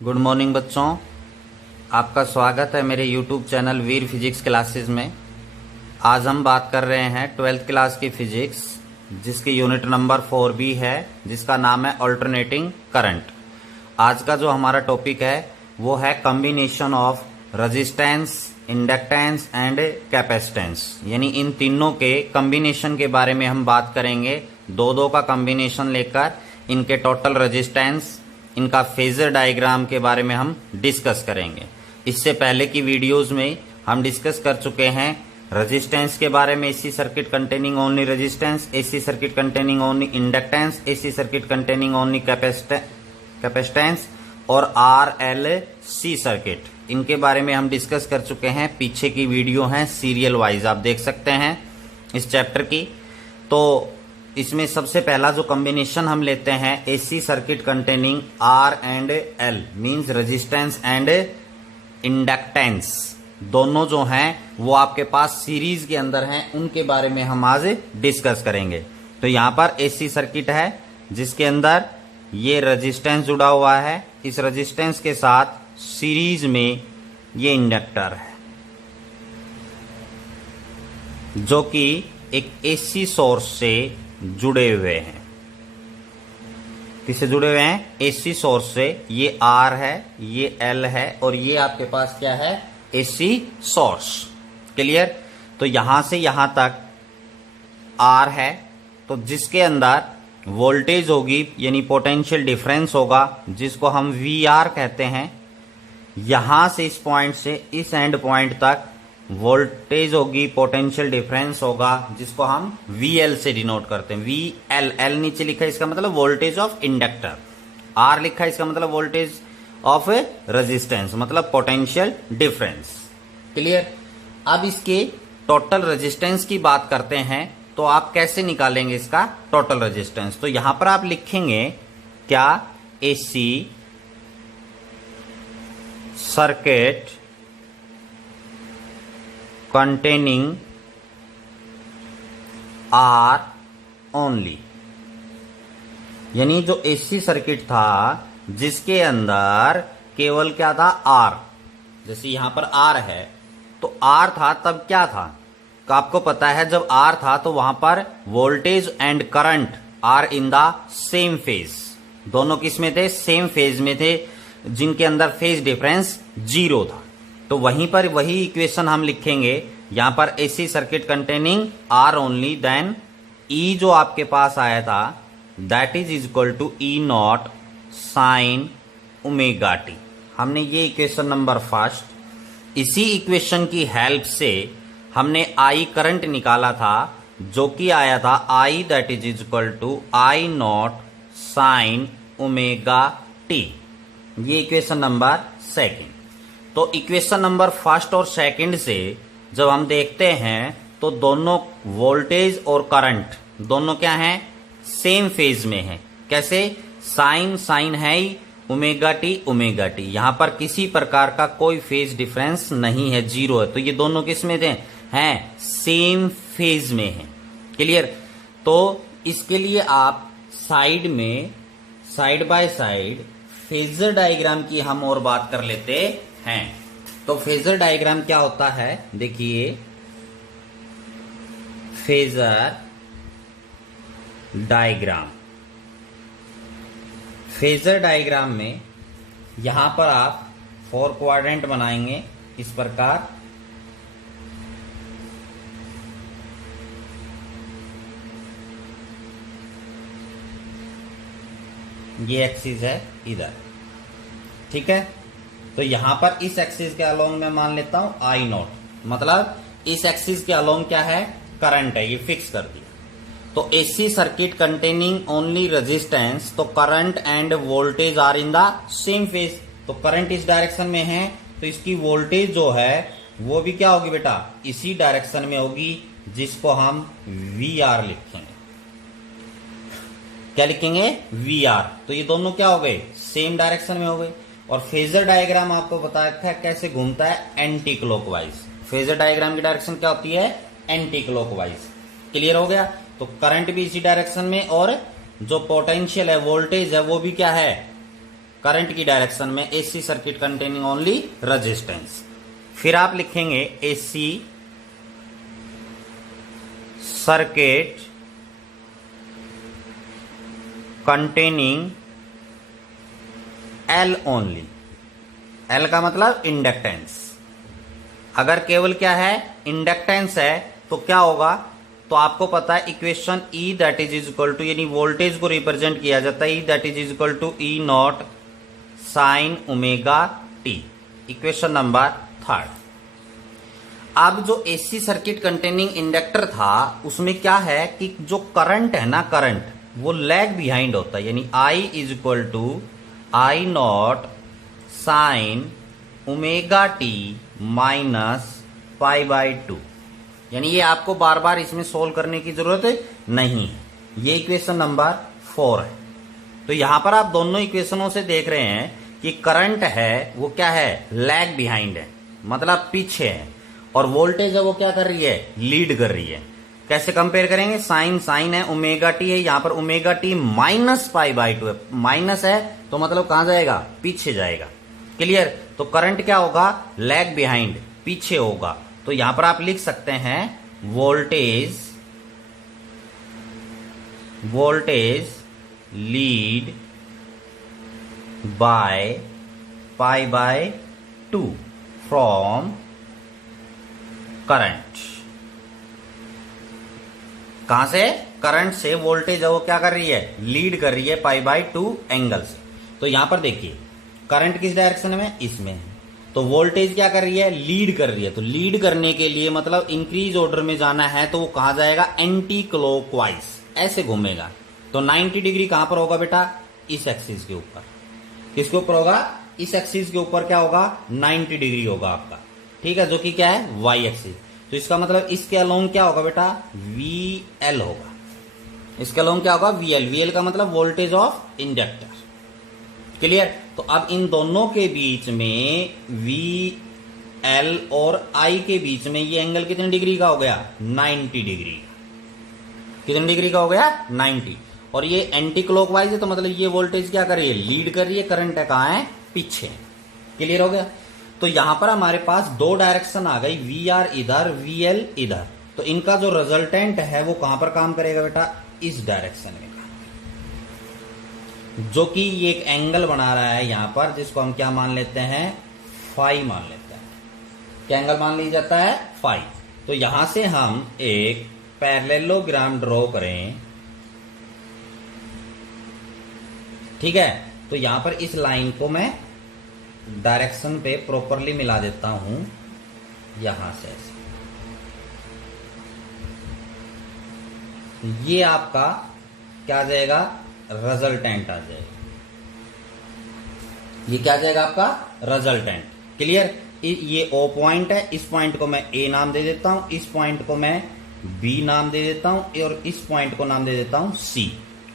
Good morning बच्चों, आपका स्वागत है मेरे यूट्यूब चैनल वीर फिजिक्स क्लासेस में। आज हम बात कर रहे हैं 12th क्लास की फिजिक्स, जिसकी यूनिट नंबर 4B है, जिसका नाम है अल्टरनेटिंग करंट। आज का जो हमारा टॉपिक है वो है combination of resistance, inductance and capacitance, यानी इन तीनों के कॉम्बिनेशन के बारे में हम बात करेंगे। दो का कॉम्बिनेशन लेकर इनके टोटल रेजिस्टेंस, इनका फेजर डायग्राम के बारे में हम डिस्कस करेंगे। इससे पहले की वीडियोस में हम डिस्कस कर चुके हैं रेजिस्टेंस के बारे में, AC circuit containing only resistance, AC circuit containing only inductance, AC circuit containing only capacitance और RLC सर्किट, इनके बारे में हम डिस्कस कर चुके हैं। पीछे की वीडियो है सीरियल वाइज, आप देख सकते हैं इस चैप्टर की। तो इसमें सबसे पहला जो कॉम्बिनेशन हम लेते हैं, AC circuit containing R and L means resistance and inductance, दोनों जो हैं वो आपके पास सीरीज के अंदर हैं, उनके बारे में हम आज डिस्कस करेंगे। तो यहां पर एसी सर्किट है जिसके अंदर ये रेजिस्टेंस जुड़ा हुआ है, इस रेजिस्टेंस के साथ सीरीज में ये इंडक्टर है जो कि एक एसी सोर्स से जुड़े हुए हैं। किससे जुड़े हुए हैं? एसी सोर्स से। ये R है, ये L है और ये आपके पास क्या है? AC source. क्लियर? तो यहां से यहां तक R है, तो जिसके अंदर वोल्टेज होगी यानी पोटेंशियल डिफरेंस होगा, जिसको हम VR कहते हैं। यहां से इस पॉइंट से इस एंड पॉइंट तक वोल्टेज होगी, पोटेंशियल डिफरेंस होगा, जिसको हम VL से डिनोट करते हैं। VL, L नीचे लिखा है, इसका मतलब वोल्टेज ऑफ इंडक्टर। R लिखा है, इसका मतलब वोल्टेज ऑफ रेजिस्टेंस, मतलब पोटेंशियल डिफरेंस। क्लियर? अब इसके टोटल रेजिस्टेंस की बात करते हैं, तो आप कैसे निकालेंगे इसका टोटल रेजिस्टेंस? तो यहां पर आप लिखेंगे क्या? AC circuit containing R only, यानी जो एसी सर्किट था जिसके अंदर केवल क्या था? R। जैसे यहां पर R है तो R था, तब क्या था? तो आपको पता है जब R था तो वहां पर voltage and current are in the same phase, दोनों किस में थे? सेम फेज में थे, जिनके अंदर फेज डिफरेंस 0 था। तो वहीं पर वही इक्वेशन हम लिखेंगे यहां पर, AC circuit containing R only, then E जो आपके पास आया था that is equal to E0 sine omega t. हमने ये इक्वेशन नंबर फर्स्ट, इसी इक्वेशन की हेल्प से हमने I करंट निकाला था, जो कि आया था I that is equal to I0 sine omega t. ये इक्वेशन नंबर सेकंड। तो इक्वेशन नंबर फर्स्ट और सेकंड से जब हम देखते हैं तो दोनों वोल्टेज और करंट दोनों क्या हैं? सेम फेज में हैं। कैसे? साइन साइन है ही, ओमेगा टी। यहां पर किसी प्रकार का कोई फेज डिफरेंस नहीं है, 0 है। तो ये दोनों किस में थे? हैं सेम फेज में हैं। क्लियर? तो इसके लिए आप साइड में, side by side phasor diagram की हम और बात कर लेते हैं। तो फेजर डायग्राम क्या होता है? देखिए, फेजर डायग्राम, फेजर डायग्राम में यहां पर आप 4 क्वाड्रेंट बनाएंगे इस प्रकार। ये एक्सिस है इधर, ठीक है? तो यहां पर इस एक्सिस के अलोंग में मान लेता हूं I0, मतलब इस एक्सिस के अलोंग क्या है? करंट है, ये फिक्स कर दिया। तो AC circuit containing only resistance, तो current and voltage are in the same phase. तो करंट इस डायरेक्शन में है, तो इसकी वोल्टेज जो है वो भी क्या होगी बेटा? इसी डायरेक्शन में होगी, जिसको हम VR लिखेंगे। क्या लिखेंगे? VR। तो ये दोनों क्या हो गए? सेम डायरेक्शन में हो गए। और फेजर डायग्राम आपको बताया था कैसे घूमता है? Anti clockwise. फेजर डायग्राम की डायरेक्शन क्या होती है? Anti clockwise. क्लियर हो गया? तो करंट भी इसी डायरेक्शन में, और जो पोटेंशियल है, वोल्टेज है, वो भी क्या है? करंट की डायरेक्शन में AC circuit containing only resistance. फिर आप लिखेंगे AC circuit containing L only. L का मतलब इंडक्टेंस। अगर केवल क्या है इंडक्टेंस है तो क्या होगा, तो आपको पता है equation E that is equal to, यानी वोल्टेज को रिप्रेजेंट किया जाता है E that is equal to E not sine omega T. Equation number 3। अब जो एसी सर्किट कंटेनिंग इंडक्टर था उसमें क्या है कि जो करंट है ना, करंट वो लैग बिहाइंड होता है, यानी I is equal to I not sine omega T minus pi by 2। यानी ये आपको बार बार इसमें सोल्व करने की जरूरत नहीं है। ये इक्वेशन नंबर 4 है। तो यहां पर आप दोनों इक्वेशनों से देख रहे हैं कि करंट है वो क्या है, लैग बिहाइंड है, मतलब पीछे है, और वोल्टेज है वो क्या कर रही है, लीड कर रही है। कैसे कंपेयर करेंगे, साइन साइन है, ओमेगा टी है, यहां पर omega T minus pi by 2 है, माइनस है तो मतलब कहां जाएगा, पीछे जाएगा। क्लियर। तो करंट क्या होगा, लैग बिहाइंड, पीछे होगा। तो यहां पर आप लिख सकते हैं voltage lead by pi by 2 from current. कहां से, करंट से वोल्टेज है वो क्या कर रही है, लीड कर रही है पाई बाय 2 एंगल से। तो यहां पर देखिए करंट किस डायरेक्शन में, इसमें है, तो वोल्टेज क्या कर रही है, लीड कर रही है। तो लीड करने के लिए मतलब इंक्रीज ऑर्डर में जाना है तो वो कहां जाएगा, एंटी क्लॉकवाइज, ऐसे घूमेगा। तो 90 डिग्री कहां पर होगा बेटा, इस एक्सिस के ऊपर। किसके ऊपर होगा, इस एक्सिस के ऊपर क्या होगा, 90 डिग्री होगा आपका, ठीक है, जो कि क्या है, वाई एक्सिस। तो इसका मतलब इसके अलोंग क्या होगा बेटा, VL होगा। इसके अलोंग क्या होगा, VL। VL का मतलब वोल्टेज ऑफ इंडक्टर। क्लियर। तो अब इन दोनों के बीच में VL और I के बीच में ये एंगल कितने डिग्री का हो गया, 90 डिग्री का। कितने डिग्री का हो गया, 90। और ये एंटी क्लॉकवाइज है तो मतलब ये वोल्टेज क्या कर रही है, लीड कर रही है, करंट है कहां है, पीछे। क्लियर हो गया। तो यहां पर हमारे पास दो डायरेक्शन आ गई, VR इधर, VL इधर। तो इनका जो रिजल्टेंट है वो कहां पर काम करेगा बेटा, इस डायरेक्शन में, जो कि ये एक एंगल बना रहा है यहां पर, जिसको हम क्या मान लेते हैं, फाई मान लेते हैं। क्या एंगल मान लिया जाता है, फाई। तो यहां से हम एक पैरेललोग्राम ड्रॉ करें, ठीक है। तो यहां पर इस लाइन को मैं डायरेक्शन पे प्रॉपरली मिला देता हूं, यहां से ऐसे। ये आपका क्या आ जाएगा, रिजल्टेंट आ जाएगा। ये क्या आ जाएगा आपका, रिजल्टेंट। क्लियर। ये O पॉइंट है, इस पॉइंट को मैं A नाम दे देता हूं, इस पॉइंट को मैं B नाम दे देता हूं, और इस पॉइंट को नाम दे देता हूं C।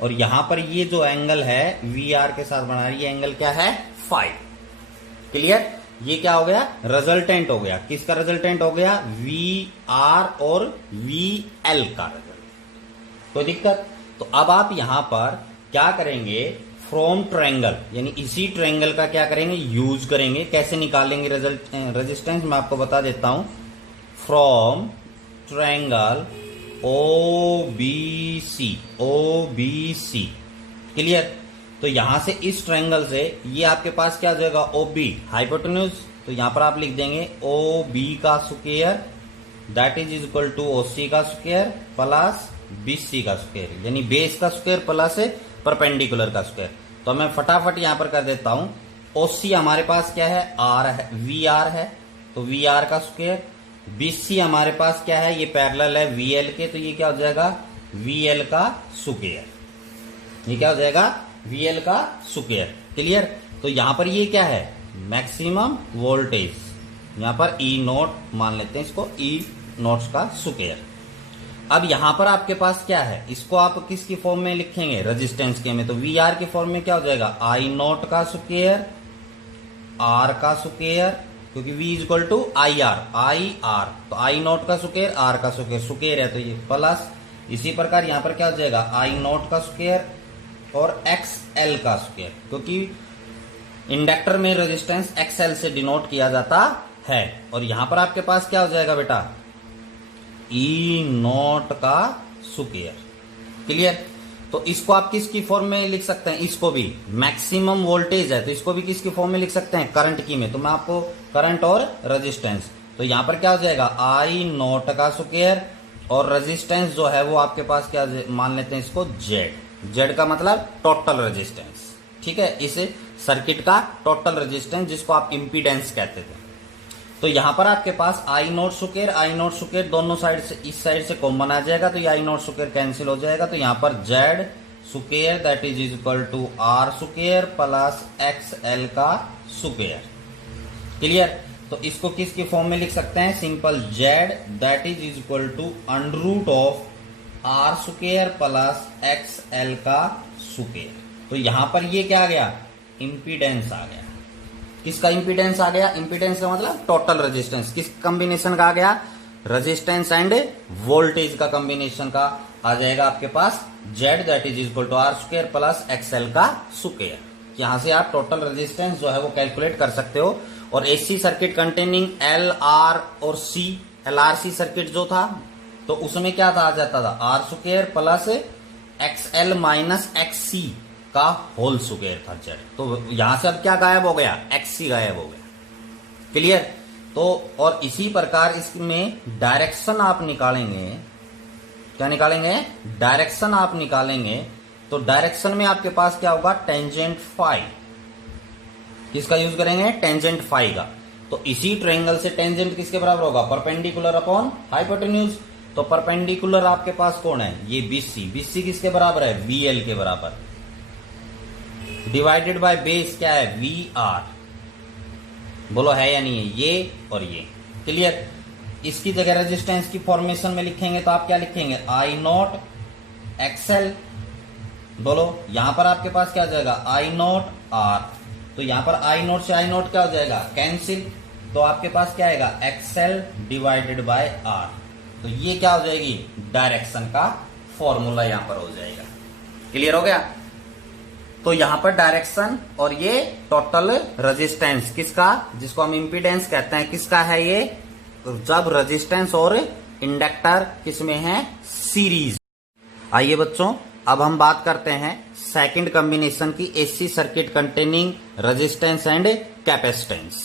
और यहां पर ये जो एंगल है VR के साथ बना रही है, एंगल क्या है, फाई। क्लियर। ये क्या हो गया, रिजल्टेंट हो गया। किसका रिजल्टेंट हो गया, VR और VL का रिजल्ट। कोई दिक्कत। तो अब आप यहां पर क्या करेंगे, फ्रॉम ट्रायंगल, यानी इसी ट्रायंगल का क्या करेंगे, यूज करेंगे। कैसे निकालेंगे रेजिस्टेंस, मैं आपको बता देता हूं। From triangle OBC। क्लियर। तो यहां से इस ट्रायंगल से ये आपके पास क्या हो जाएगा, OB हाइपोटेन्यूज। तो यहां पर आप लिख देंगे OB का square that is equal to OC का स्क्वायर प्लस BC का स्क्वायर, यानी बेस का स्क्वायर प्लस परपेंडिकुलर का स्क्वायर। तो मैं फटाफट यहां पर कर देता हूं। OC हमारे पास क्या है, R है, VR है, तो VR का स्क्वायर। BC हमारे पास क्या है, ये पैरेलल है VL के, तो ये क्या हो जाएगा, VL का स्क्वायर। ये क्या हो जाएगा, VL का स्क्वायर। क्लियर। तो यहां पर ये क्या है, मैक्सिमम वोल्टेज, यहां पर E नोट मान लेते हैं इसको, E नोट्स का स्क्वायर। अब यहां पर आपके पास क्या है, इसको आप किसकी फॉर्म में लिखेंगे, रेजिस्टेंस के में। तो VR की फॉर्म में क्या हो जाएगा, I नोट का स्क्वायर R का स्क्वायर, क्योंकि V is equal to IR, IR, तो I नोट का स्क्वायर R का स्क्वायर, स्क्वायर है तो ये प्लस। इसी प्रकार यहां पर क्या हो जाएगा, I नोट का स्क्वायर और XL का स्क्वायर, क्योंकि इंडक्टर में रेजिस्टेंस XL से डिनोट किया जाता है। और यहां पर आपके पास क्या हो जाएगा बेटा, E नॉट का स्क्वायर। क्लियर। तो इसको आप किसकी फॉर्म में लिख सकते हैं, इसको भी मैक्सिमम वोल्टेज है तो इसको भी किसकी फॉर्म में लिख सकते हैं, करंट की में। तो मैं आपको करंट और रेजिस्टेंस, तो यहां पर क्या हो जाएगा I नॉट का स्क्वायर, और रेजिस्टेंस जो है वो आपके पास क्या मान लेते हैं इसको जेड का मतलब टोटल रेजिस्टेंस। ठीक है, इस सर्किट का टोटल रेजिस्टेंस जिसको आप इंपीडेंस कहते थे। तो यहां पर आपके पास I नॉट स्क्वायर दोनों साइड से, इस साइड से कॉमन आ जाएगा तो ये I नॉट स्क्वायर कैंसिल हो जाएगा। तो यहां पर Z square that is equal to R square plus XL का स्क्वायर। क्लियर। तो इसको किसकी फॉर्म में लिख सकते हैं, simple Z that is equal to under root of R square plus XL का स्क्वायर। तो यहां पर ये क्या आ गया, इंपीडेंस आ गया। किसका इंपीडेंस आ गया, इंपीडेंस का मतलब टोटल रेजिस्टेंस। किस कॉम्बिनेशन का आ गया, रेजिस्टेंस एंड वोल्टेज का कॉम्बिनेशन का आ जाएगा आपके पास Z that is equal to R square plus XL का स्क्वायर। यहां से आप टोटल रेजिस्टेंस जो है वो कैलकुलेट कर सकते हो। और AC circuit containing L, R और C, LRC सर्किट जो था तो उसमें क्या था, आ जाता था R square plus XL minus XC का होल स्क्वायर था जेड। तो यहां से अब क्या गायब हो गया, XC गायब हो गया। क्लियर। तो और इसी प्रकार इसमें डायरेक्शन आप निकालेंगे, क्या निकालेंगे, डायरेक्शन आप निकालेंगे। तो डायरेक्शन में आपके पास क्या होगा, टेंजेंट फाई। किसका यूज करेंगे, टेंजेंट फाई का। तो इसी ट्रायंगल से टेंजेंट किसके बराबर होगा, परपेंडिकुलर अपॉन हाइपोटेन्यूज। तो परपेंडिकुलर आपके पास कौन है, ये BC किसके बराबर है, VL के बराबर, डिवाइडेड बाय बेस क्या है, VR। बोलो है या नहीं है, ये और ये। क्लियर। इसकी जगह रेजिस्टेंस की फॉर्मेशन में लिखेंगे तो आप क्या लिखेंगे, I नॉट XL। बोलो यहां पर आपके पास क्या हो जाएगा, I नॉट R। तो यहां पर I नॉट से I नॉट क्या हो जाएगा, कैंसिल। तो आपके पास क्या आएगा, XL डिवाइडेड बाय R। तो ये क्या हो जाएगी, डायरेक्शन का फॉर्मूला यहां पर हो जाएगा। क्लियर हो गया। तो यहां पर डायरेक्शन और ये टोटल रेजिस्टेंस किसका, जिसको हम इंपीडेंस कहते हैं, किसका है ये, जब रेजिस्टेंस और इंडक्टर किसमें है, सीरीज। आइए बच्चों अब हम बात करते हैं सेकंड कॉम्बिनेशन की, AC circuit containing resistance and capacitance.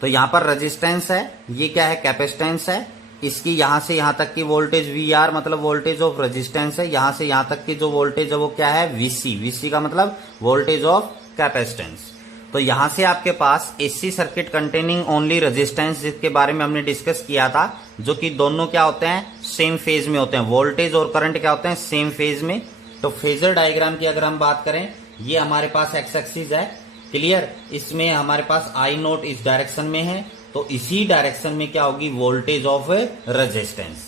तो यहां पर रेजिस्टेंस है, ये क्या है, कैपेसिटेंस है। इसकी यहां से यहां तक की वोल्टेज VR मतलब वोल्टेज ऑफ रेजिस्टेंस है। यहां से यहां तक की जो वोल्टेज है वो क्या है, VC का मतलब वोल्टेज ऑफ कैपेसिटेंस। तो यहां से आपके पास AC circuit containing only resistance, जिसके बारे में हमने डिस्कस किया था, जो कि दोनों क्या होते हैं, सेम फेज में होते हैं। वोल्टेज और करंट क्या होते हैं, सेम फेज में। तो फेजर डायग्राम की अगर हम बात करें, ये हमारे पास एक्स एक्सिस है। क्लियर। इसमें हमारे पास I नोट इस डायरेक्शन में है, तो इसी डायरेक्शन में क्या होगी, वोल्टेज ऑफ रेजिस्टेंस।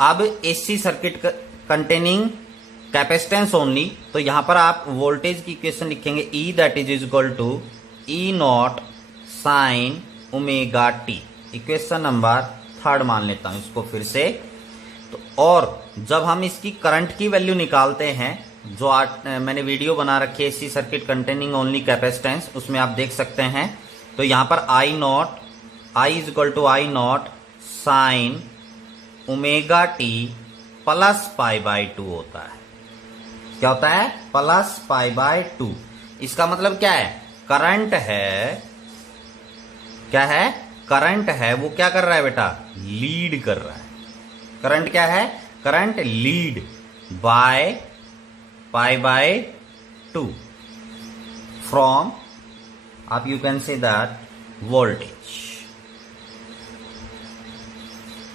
अब AC circuit containing capacitance only, तो यहां पर आप वोल्टेज की इक्वेशन लिखेंगे, E that is equal to E nought sine omega T. Equation number 3 मान लेता हूं इसको फिर से। तो और जब हम इसकी करंट की वैल्यू निकालते हैं, जो आज मैंने वीडियो बना रखी है AC circuit containing only capacitance, उसमें आप देख सकते हैं। तो यहां पर I is equal to I nought sine omega t plus pi by 2 होता है। क्या होता है, प्लस पाई बाई 2। इसका मतलब क्या है, करंट है, क्या है, करंट है, वो क्या कर रहा है बेटा, लीड कर रहा है। करंट क्या है, current lead by pi by 2 from, आप you can say that voltage.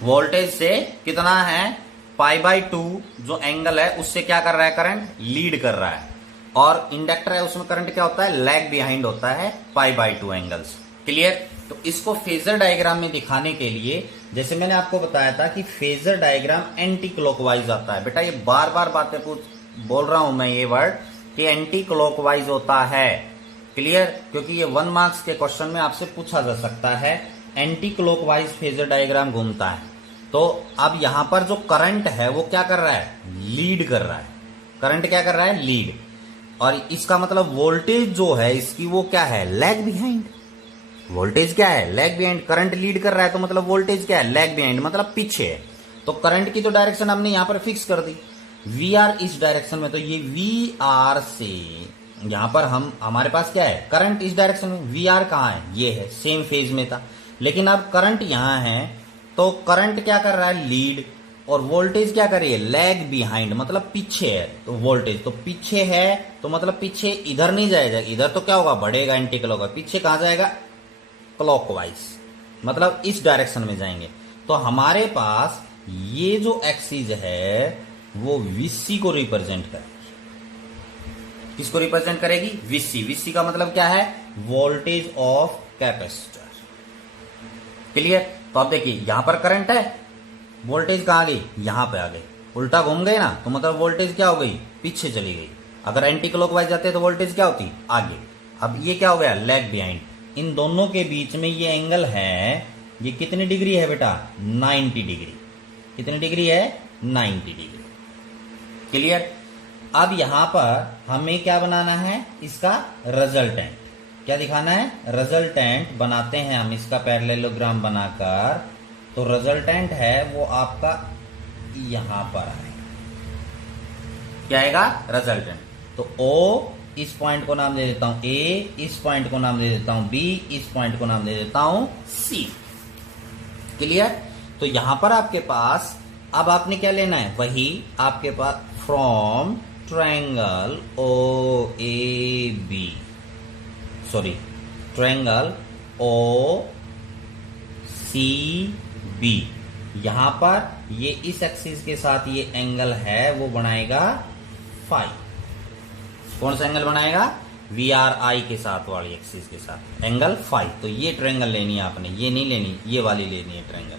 Voltage से कितना है, पाई बाई 2 जो एंगल है उससे क्या कर रहा है, करंट लीड कर रहा है। और इंडक्टर है उसमें करंट क्या होता है, लैग बिहाइंड होता है पाई बाई 2 एंगल्स। क्लियर। तो इसको फेजर डायग्राम में दिखाने के लिए, जैसे मैंने आपको बताया था कि फेजर डायग्राम एंटी क्लॉकवाइज आता है। बेटा ये बार बार बातें बोल रहा हूं मैं ये वर्ड कि एंटी क्लॉकवाइज होता है। क्लियर। क्योंकि ये 1 मार्क्स के क्वेश्चन में आपसे पूछा जा सकता है, एंटी क्लॉकवाइज फेजर डायग्राम घूमता है। तो अब यहां पर जो करंट है वो क्या कर रहा है, लीड कर रहा है। करंट क्या कर रहा है, लीड। और इसका मतलब वोल्टेज जो है इसकी वो क्या है, लैग बिहाइंड। वोल्टेज क्या है, लैग बिहाइंड। करंट लीड कर रहा है तो मतलब वोल्टेज क्या है, लैग बिहाइंड, मतलब पीछे है। तो करंट की तो डायरेक्शन हमने यहां पर फिक्स कर दी, वी आर इस डायरेक्शन में, तो ये वी आर से यहां पर हमारे पास क्या है, करंट इस डायरेक्शन में, वी आर कहां है, ये है, सेम फेज में था। लेकिन अब करंट यहां है तो करंट क्या कर रहा है, लीड, और वोल्टेज क्या कर रही है, लैग बिहाइंड, मतलब पीछे है। तो वोल्टेज तो पीछे है तो मतलब पीछे इधर नहीं जाएगा, इधर तो क्या होगा, बढ़ेगा, एंटी क्लॉक होगा। पीछे कहां जाएगा, क्लॉकवाइज, मतलब इस डायरेक्शन में जाएंगे। तो हमारे पास ये जो एक्सिस है वो वीसी को रिप्रेजेंट करेगी। किसको रिप्रेजेंट करेगी, वीसी। वीसी का मतलब क्या है, वोल्टेज ऑफ कैपेसिटर। क्लियर। तो अब देखिए यहां पर करंट है, वोल्टेज कहां गई, यहां पे आ गई, उल्टा घूम गए ना, तो मतलब वोल्टेज क्या हो गई, पीछे चली गई। अगर एंटी क्लॉकवाइज जाते तो वोल्टेज क्या होती, आगे। अब ये क्या हो गया, लैग बिहाइंड। इन दोनों के बीच में ये एंगल है, ये कितनी डिग्री है बेटा, 90 डिग्री। कितनी डिग्री है, 90 डिग्री। क्लियर। अब यहां पर हमें क्या बनाना है, इसका रिजल्टेंट। क्या दिखाना है, रिजल्टेंट बनाते हैं हम इसका पैरेललोग्राम बनाकर। तो रिजल्टेंट है वो आपका यहां पर है, क्या आएगा, रिजल्टेंट। तो O इस पॉइंट को नाम दे देता हूं A, इस पॉइंट को नाम दे देता हूं B, इस पॉइंट को नाम दे देता हूं C। क्लियर। तो यहां पर आपके पास अब आपने क्या लेना है, वही आपके पास from triangle OAB, sorry triangle OCB, यहां पर ये इस एक्सिस के साथ ये एंगल है वो बनाएगा फाई। कौन सा एंगल बनाएगा, VRI के साथ वाली एक्सिस के साथ एंगल फाई। तो ये ट्रायंगल लेनी है आपने, ये नहीं लेनी, ये वाली लेनी है ट्रायंगल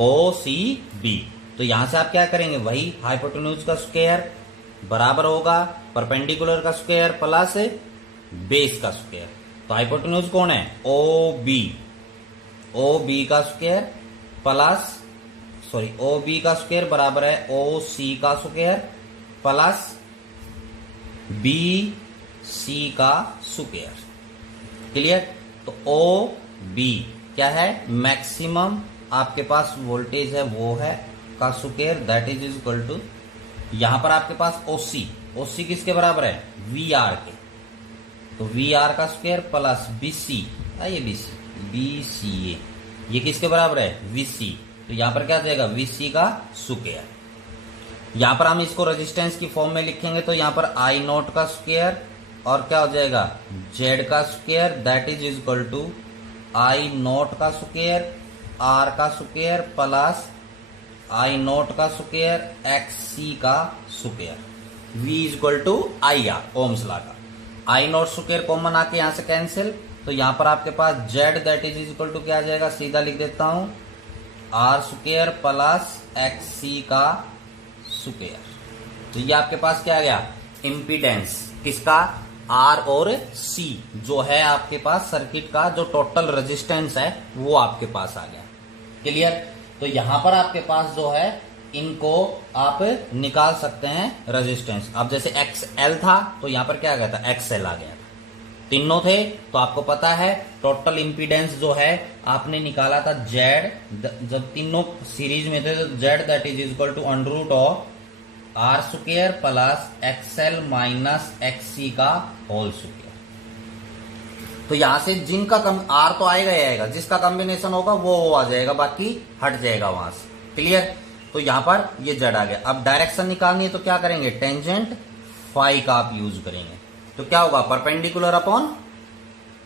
OCB। तो यहां से आप क्या करेंगे, वही हाइपोटेन्यूज का स्क्वायर बराबर होगा परपेंडिकुलर का स्क्वायर प्लस बेस का स्क्वायर। तो हाइपोटेन्यूज कौन है, OB, OB का स्क्वायर प्लस OB का स्क्वायर बराबर है OC का स्क्वायर प्लस BC का स्क्वायर। क्लियर। तो OB क्या है, मैक्सिमम आपके पास वोल्टेज है वो है का square, that is equal to, यहां पर आपके पास OC किसके बराबर है, VR के। तो VR का स्क्वायर प्लस BC, ये BCA, ये किसके बराबर है, VC। तो यहां पर क्या जाएगा, VC का स्क्वायर। यहां पर हम इसको रेजिस्टेंस की फॉर्म में लिखेंगे तो यहां पर I नोट का स्क्वायर और क्या हो जाएगा, Z का square, that is equal to I note का स्क्वायर R का स्क्वायर प्लस I नोट का स्क्वायर XC का square. V is equal to IR, Ohm's law का। I नोट स्क्वायर कॉमन आके यहां से कैंसिल, तो यहां पर आपके पास Z that is equal to क्या आ जाएगा, सीधा लिख देता हूं R स्क्वायर प्लस XC का स्क्वायर। तो ये आपके पास क्या आ गया, इम्पीडेंस किसका, R और C जो है आपके पास सर्किट का जो टोटल रेजिस्टेंस है वो आपके पास आ गया। क्लियर। तो यहां पर आपके पास जो है इनको आप निकाल सकते हैं रेजिस्टेंस। अब जैसे XL था तो यहां पर क्या आ गया था, XL आ गया था। तीनों थे तो आपको पता है टोटल इंपीडेंस जो है आपने निकाला था Z, जब तीनों सीरीज में थे तो Z that is equal to under root of R square plus XL minus XC का होल स्क्वायर। तो यहां से जिनका R तो आएगा ही आएगा, जिसका कॉम्बिनेशन होगा वो आ जाएगा, बाकी हट जाएगा वहां से। क्लियर। तो यहां पर ये Z आ गया। अब डायरेक्शन निकालनी है तो क्या करेंगे, टेंजेंट फाई का आप यूज करेंगे। तो क्या होगा, परपेंडिकुलर अपॉन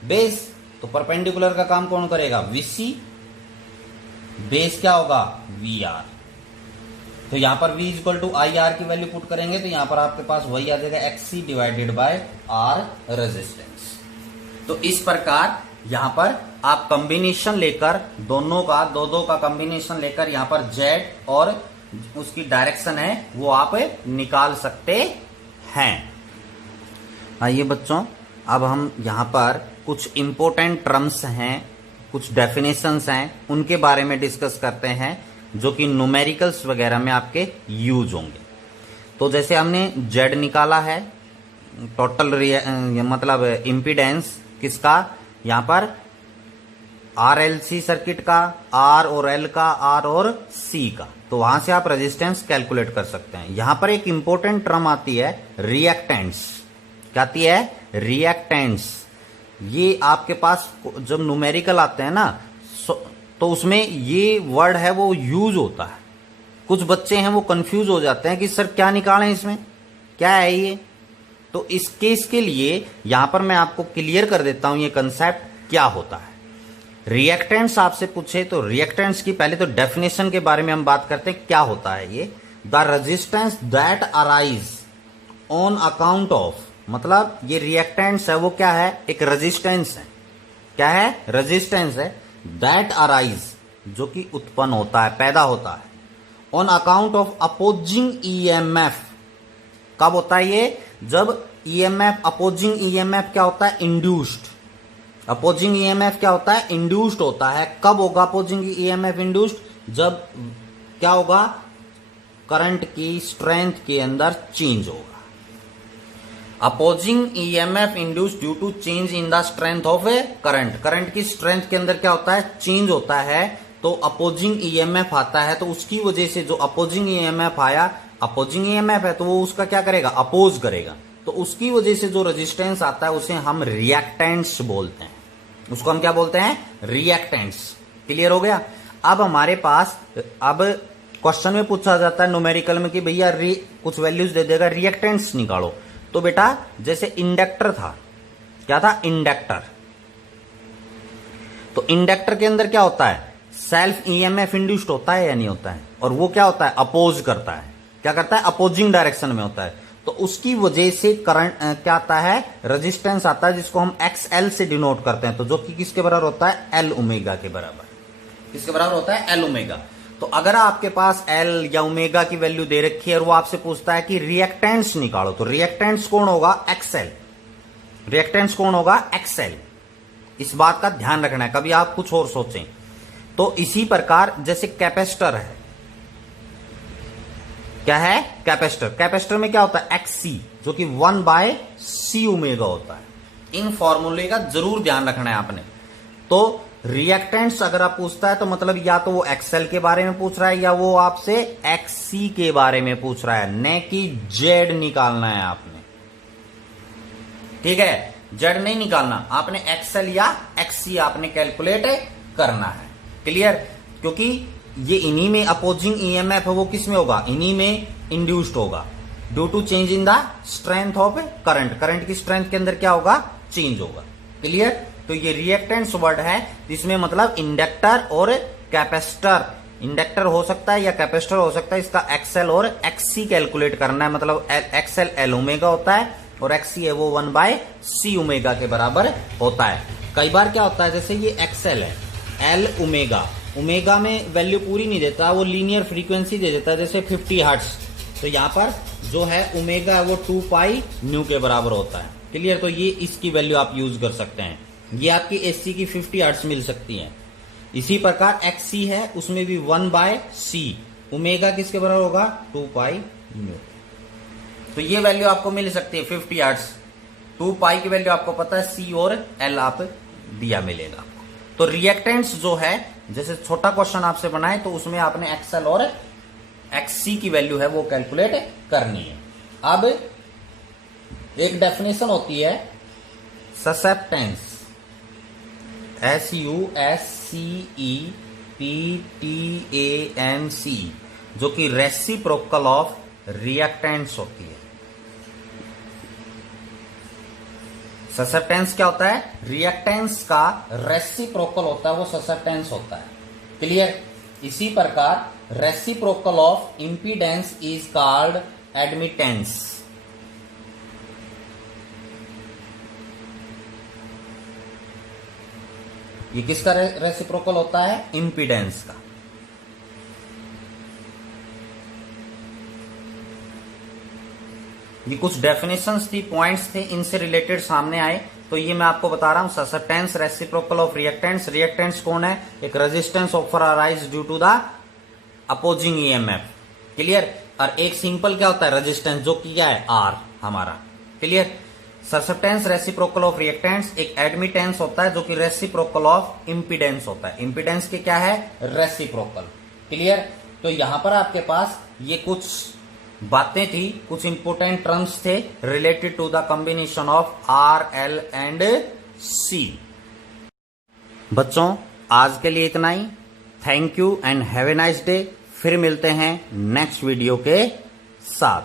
बेस। तो परपेंडिकुलर का काम कौन करेगा, VC, बेस क्या होगा, VR। तो यहां पर V इक्वल टू IR की वैल्यू पुट करेंगे तो यहां पर आपके पास वही आ जाएगा XC divided by R resistance. तो इस प्रकार यहां पर आप कॉम्बिनेशन लेकर दोनों का दो का कॉम्बिनेशन लेकर यहां पर Z और उसकी डायरेक्शन है वो आप निकाल सकते हैं। आइए बच्चों, अब हम यहां पर कुछ इंपॉर्टेंट टर्म्स हैं, कुछ डेफिनेशंस हैं, उनके बारे में डिस्कस करते हैं जो कि न्यूमेरिकल्स वगैरह में आपके यूज होंगे। तो जैसे हमने Z निकाला है, टोटल मतलब इम्पीडेंस किसका, यहां पर RLC सर्किट का, R और L का, R और C का, तो वहां से आप रेजिस्टेंस कैलकुलेट कर सकते हैं। यहां पर एक इंपॉर्टेंट टर्म आती है रिएक्टेंस। क्या आती है? रिएक्टेंस। ये आपके पास जब न्यूमेरिकल आते हैं ना, तो उसमें ये वर्ड है वो यूज होता है। कुछ बच्चे हैं वो कंफ्यूज हो जाते हैं कि सर क्या निकालें, इसमें क्या है ये। तो इस केस के लिए यहां पर मैं आपको क्लियर कर देता हूं ये कंसेप्ट क्या होता है। रिएक्टेंस आपसे पूछे तो रिएक्टेंस की पहले तो डेफिनेशन के बारे में हम बात करते हैं, क्या होता है ये। The resistance that arise on account of, मतलब ये रिएक्टेंस है वो क्या है, एक रेजिस्टेंस है। क्या है? रेजिस्टेंस है। दैट अराइज, जो कि उत्पन्न होता है, पैदा होता है, on account of opposing EMF. कब होता है ये? जब ईएमएफ, अपोजिंग ईएमएफ क्या होता है? इंड्यूस्ड। अपोजिंग ईएमएफ क्या होता है? इंड्यूस्ड होता है। कब होगा अपोजिंग ईएमएफ इंड्यूस्ड? जब क्या होगा? करंट की स्ट्रेंथ के अंदर चेंज होगा। Opposing EMF induced due to change in the strength of a current. Current की स्ट्रेंथ के अंदर क्या होता है? चेंज होता है, तो अपोजिंग ईएमएफ आता है। तो उसकी वजह से जो अपोजिंग ईएमएफ आया, अपोजिंग ईएमएफ है तो वो उसका क्या करेगा? अपोज करेगा। तो उसकी वजह से जो रेजिस्टेंस आता है उसे हम रिएक्टेंस बोलते हैं। उसको हम क्या बोलते हैं? रिएक्टेंस। क्लियर हो गया? अब हमारे पास, अब क्वेश्चन में पूछा जाता है न्यूमेरिकल में कि भैया कुछ वैल्यूज दे देगा, रिएक्टेंस निकालो। तो बेटा जैसे इंडक्टर था, क्या था? इंडक्टर। तो इंडक्टर के अंदर क्या होता है? सेल्फ ईएमएफ इंड्यूस्ड होता है या नहीं होता है? और वो क्या होता है? अपोज करता है। क्या करता है? अपोजिंग डायरेक्शन में होता है। तो उसकी वजह से करंट क्या आता है? रेजिस्टेंस आता है, जिसको हम XL से डिनोट करते हैं। तो जो कि किसके बराबर होता है? L ओमेगा के बराबर। किसके बराबर होता है? L omega. तो अगर आपके पास L या ओमेगा की वैल्यू दे रखी है और वो आपसे पूछता है कि रिएक्टेंस निकालो, तो रिएक्टेंस कौन होगा? XL। रिएक्टेंस कौन होगा? XL। इस बात का ध्यान रखना है, कभी आप कुछ और सोचें। तो इसी प्रकार जैसे कैपेसिटर है, क्या है? कैपेसिटर। कैपेसिटर में क्या होता है? XC, जो कि 1/C ओमेगा होता है। इन फॉर्मूले का जरूर ध्यान रखना है आपने। तो रिएक्टेंस अगर आप पूछता है तो मतलब या तो वो XL के बारे में पूछ रहा है या वो आपसे XC के बारे में पूछ रहा है, न कि Z निकालना है आपने। ठीक है? Z नहीं निकालना, आपने XL या XC आपने कैलकुलेट करना है। क्लियर? क्योंकि ये इन्हीं में अपोजिंग ईएमएफ है वो किस में होगा? इन्हीं में इंड्यूस्ड होगा due to change in the strength of current. Current की स्ट्रेंथ के अंदर क्या होगा? चेंज होगा। क्लियर? तो ये रिएक्टेंस वर्ड है, जिसमें मतलब इंडक्टर और कैपेसिटर, इंडक्टर हो सकता है या कैपेसिटर हो सकता है, इसका XL और XC कैलकुलेट करना है। मतलब XL L ओमेगा होता है और XC है वो 1/C ओमेगा के बराबर होता है। कई बार क्या होता है, जैसे ये XL है, L ओमेगा, ओमेगा में वैल्यू पूरी नहीं देता, वो लीनियर फ्रीक्वेंसी दे देता है, जैसे 50 हर्ट्ज। तो यहां पर जो है ओमेगा है वो 2 पाई न्यू के बराबर होता है। क्लियर? तो ये इसकी वैल्यू आप यूज कर सकते हैं। ये आपकी AC की 50 हर्ट्ज मिल सकती है। इसी प्रकार XC है, उसमें भी 1/C, ओमेगा किसके बराबर होगा? 2 पाई न्यू। तो ये वैल्यू आपको मिल सकती है 50 हर्ट्ज। 2 पाई की वैल्यू आपको पता है, C और L आप दिया मिलेगा। तो रिएक्टेंस जो है, जैसे छोटा क्वेश्चन आपसे बनाए तो उसमें आपने XL और XC की वैल्यू है वो कैलकुलेट करनी है। अब एक डेफिनेशन होती है ससेप्टेंस, SUSCEPTANC, जो कि रेसिप्रोकल ऑफ रिएक्टेंस होती है। ससेप्टेंस क्या होता है? रिएक्टेंस का रेसिप्रोकल होता है, वो ससेप्टेंस होता है। क्लियर? इसी प्रकार reciprocal of impedance is called admittance. ये किसका रेसिप्रोकल होता है? इंपीडेंस का। ये कुछ डेफिनेशंस थी, पॉइंट्स थे, इनसे रिलेटेड सामने आए तो ये मैं आपको बता रहा हूं। Susceptance, reciprocal of reactance. Reactance कौन है? एक resistance offer arise due to the opposing EMF. Clear? और एक सिंपल क्या होता है? रेजिस्टेंस, जो कि क्या है? R हमारा। Clear? Susceptance reciprocal of reactance, एक एडमिटेंस होता है जो कि रेसिप्रोकल ऑफ इंपीडेंस होता है। इंपीडेंस के क्या है? रेसिप्रोकल। क्लियर? तो यहां पर आपके पास ये कुछ बातें थी, कुछ इंपोर्टेंट टर्म्स थे related to the combination of R, L and C. बच्चों आज के लिए इतना ही। Thank you and have a nice day. फिर मिलते हैं नेक्स्ट वीडियो के साथ।